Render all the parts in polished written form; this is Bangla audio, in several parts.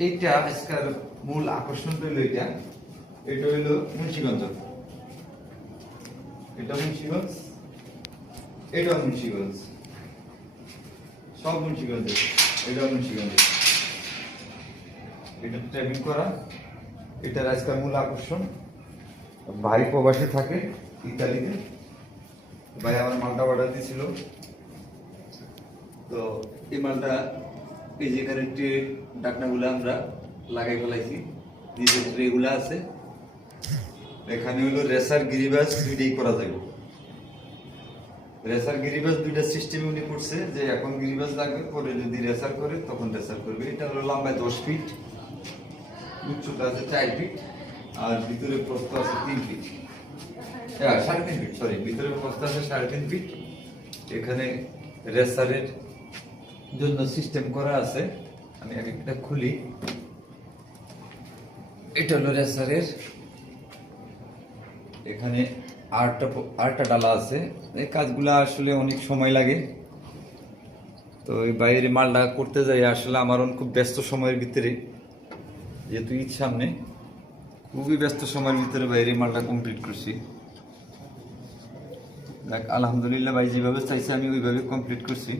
এইটা আজকের মূল আকর্ষণ হইল এটা হইল মুন্সিগঞ্জ। এটা মুন্সিগঞ্জ, এটা মুন্সিগঞ্জ, সব মুন্সিগঞ্জ, এটা মুন্সিগঞ্জ। এটা ট্রেনিং করা, এটার আজকের মূল আকর্ষণ। ভাই প্রবাসী থাকে ইতালিতে, ভাই আমার মালটা অর্ডার দিয়েছিল। তো এই মালটা এই যেখানে ট্রে ডাকনাগুলো আমরা লাগাই ফেলাইছি, যে ট্রেগুলো আছে এখানে হলো রেসার গিরিবাস দুইটাই করা যাবে। রেসার গিরিবাস দুইটা সিস্টেম উনি করছে, যে এখন গিরিবাস লাগবে, পরে যদি রেসার করে তখন রেসার করবে। এটা হলো লম্বায় 10 ফিট, উচ্চতা আছে 4 ফিট, আর ভিতরে প্রস্থ আছে 3 ফিট, 3.5 ফিট, সরি, ভিতরে প্রস্থ আছে 3.5 ফিট। এখানে রেসারের জন্য সিস্টেম করা আছে। আমি একটা খুলি, এটা হলো রেসারের। এখানে আটটা ডালা আছে। এই কাজগুলা আসলে অনেক সময় লাগে। তো এই বাইরে মালটা করতে যাই আসলে আমার খুব ব্যস্ত সময়ের ভিতরে, যেহেতু ঈদ সামনে, খুবই ব্যস্ত সময়ের ভিতরে বাইরে মালটা কমপ্লিট করছি। দেখ আলহামদুলিল্লাহ, ভাই যেভাবে চাইছে আমি ওইভাবে কমপ্লিট করছি।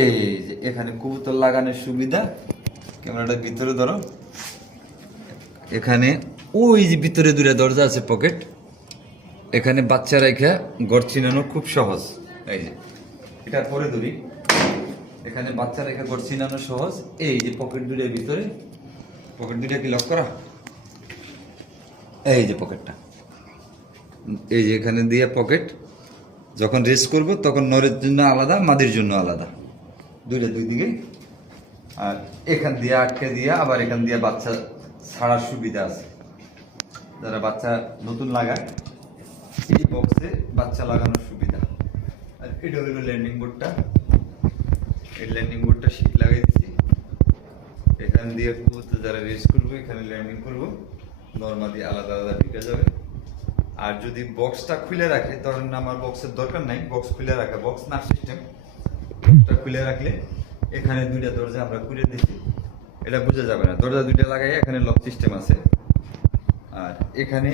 এই যে এখানে কবুতর লাগানোর সুবিধা, ক্যামেরাটা ভিতরে ধরো। এখানে ওই যে ভিতরে দুটো দরজা আছে, পকেট। এখানে বাচ্চা রেখে ঘর চিনানো খুব সহজ। এই যে এটা পরে ধরি, এখানে বাচ্চা রেখে ঘর চিনানো সহজ। এই যে পকেট দুটোর ভিতরে, পকেট দুটো কি লক করা, এই যে পকেটটা, এই যে এখানে দিয়ে পকেট। যখন রেস্ট করবো তখন নরের জন্য আলাদা, মাদির জন্য আলাদা, দুইটা দুই দিকে। আর এখান দিয়ে আটকে দিয়া আবার এখান দিয়ে বাচ্চা ছাড়ার সুবিধা আছে। যারা বাচ্চা নতুন লাগায়, এই বক্সে বাচ্চা লাগানোর সুবিধা। আর এটা হলো ল্যান্ডিং বোর্ডটা। এই ল্যান্ডিং বোর্ডটা শীট লাগাই দিচ্ছি। এখান দিয়ে কবুতর যারা রেস করবো এখানে ল্যান্ডিং করবো, নর্মালি আলাদা আলাদা ঢুকে যাবে। আর যদি বক্সটা খুলে রাখে, ধরেন আমার বক্সের দরকার নাই, বক্স খুলে রাখা, বক্স না সিস্টেম, বক্সটা খুলে রাখলে এখানে দুইটা দরজা আমরা খুলে দিচ্ছি, এটা বোঝা যাবে না। দরজা দুইটা লাগাই, এখানে লক সিস্টেম আছে। আর এখানে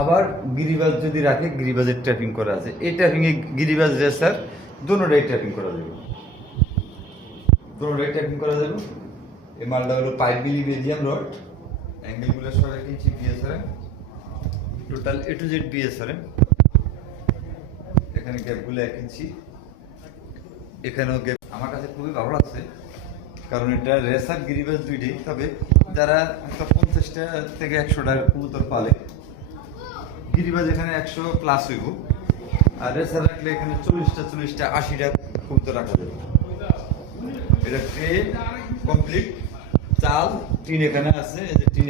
আবার গিরিবাজ যদি রাখে, গিরিবাজের ট্র্যাপিং করা আছে। এই ট্র্যাপিংয়ে গিরিবাজ রেসার দুটোটাই ট্র্যাপিং করা যাবে, দুটোটাই ট্র্যাপিং করা যাবে। এই মালটা হলো 5 মিলি বেজিয়াম রড, অ্যাঙ্গেলগুলো সব 1 inch BSRM, total A to Z BSRM. এখানে গ্যাপগুলো 1 ইঞ্চি, এখানেও গ্যাপ। আমার কাছে খুবই ভালো লাগছে, কারণ এটা রেসার গিরিবাজ দুইটাই। তবে যারা 50টা থেকে 100টা কবুতর পালে, গিরিবাজ এখানে 100 প্লাস হইব। আর রেসার রাখলে এখানে 40টা 80টা কবুতর রাখা যাবে। এটা ট্রে কমপ্লিট, চাল টিন এখানে আছে, এই যে টিন